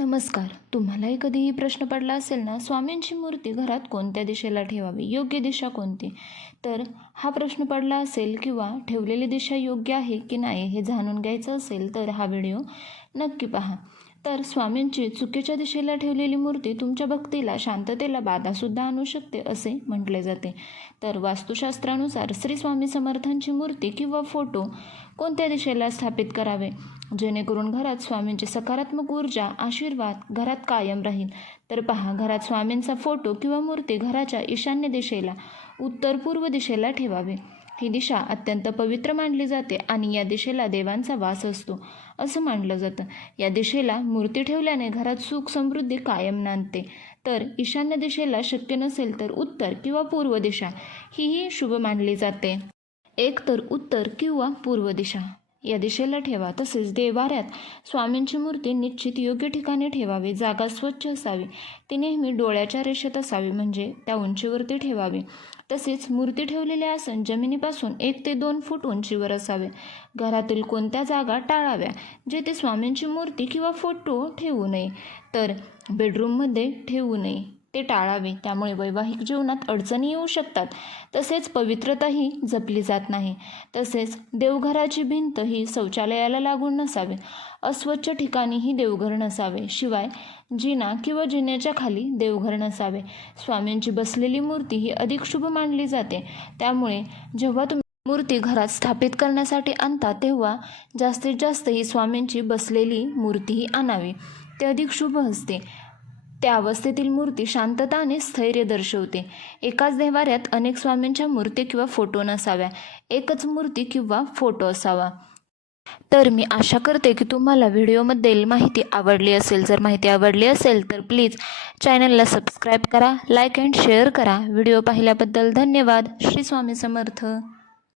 नमस्कार. तुम्हालाही कधीही प्रश्न पडला असेल ना स्वामींची मूर्ती घरात कोणत्या दिशेला ठेवावी? योग्य दिशा कोणती? तर हा प्रश्न पडला असेल किंवा ठेवलेली दिशा योग्य आहे की नाही हे जाणून घ्यायचं असेल तर हा व्हिडिओ नक्की पहा. तर स्वामींची चुकीच्या दिशेला ठेवलेली मूर्ती तुमच्या भक्तीला शांततेला बाधासुद्धा आणू शकते असे म्हटले जाते. तर वास्तुशास्त्रानुसार श्री स्वामी समर्थांची मूर्ती किंवा फोटो कोणत्या दिशेला स्थापित करावे? जेणेकरून घरात स्वामींची सकारात्मक ऊर्जा आशीर्वाद घरात कायम राहील. तर पहा घरात स्वामींचा फोटो किंवा मूर्ती घराच्या ईशान्य दिशेला उत्तर पूर्व दिशेला ठेवावे. ही दिशा अत्यंत पवित्र मानली जाते आणि या दिशेला देवांचा वास असतो असं मानलं जातं. या दिशेला मूर्ती ठेवल्याने घरात सुख समृद्धी कायम नांदते. तर ईशान्य दिशेला शक्य नसेल तर उत्तर किंवा पूर्व दिशा हीही शुभ मानली जाते. एक तर उत्तर किंवा पूर्व दिशा. या दिशेला ठेवा. तसेच देवाऱ्यात स्वामींची मूर्ती निश्चित योग्य ठिकाणी ठेवावी. जागा स्वच्छ असावी. ती नेहमी डोळ्याच्या रेषेत असावी म्हणजे त्या उंचीवरती ठेवावी. तसेच मूर्ती ठेवलेले आसन जमिनीपासून एक ते दोन फूट उंचीवर असावे. घरातील कोणत्या जागा टाळाव्या जेथे स्वामींची मूर्ती किंवा फोटो ठेवू नये तर बेडरूममध्ये ठेवू नये. ते टाळावे. त्यामुळे वैवाहिक जीवनात अडचणी येऊ शकतात. तसेच पवित्रताही जपली जात नाही. तसेच देवघराची भिंत ही शौचालयाला लागून नसावे. अस्वच्छ ठिकाणीही देवघर नसावे. शिवाय जिना किंवा जिन्याच्या खाली देवघर नसावे. स्वामींची बसलेली मूर्ती ही अधिक शुभ मानली जाते. त्यामुळे जेव्हा तुम्ही मूर्ती घरात स्थापित करण्यासाठी आणता तेव्हा जास्तीत जास्त ही स्वामींची बसलेली मूर्तीही आणावी. ते अधिक शुभ असते. त्या अवस्थेतील मूर्ती शांतता आणि स्थैर्य दर्शवते. एकाच देवाऱ्यात अनेक स्वामींच्या मूर्ती किंवा फोटो नसाव्या. एकच मूर्ती किंवा फोटो असावा. तर मी आशा करते की तुम्हाला व्हिडिओमध्ये माहिती आवडली असेल. जर माहिती आवडली असेल तर प्लीज चॅनलला सबस्क्राईब करा लाईक अँड शेअर करा. व्हिडिओ पाहिल्याबद्दल धन्यवाद. श्री स्वामी समर्थ.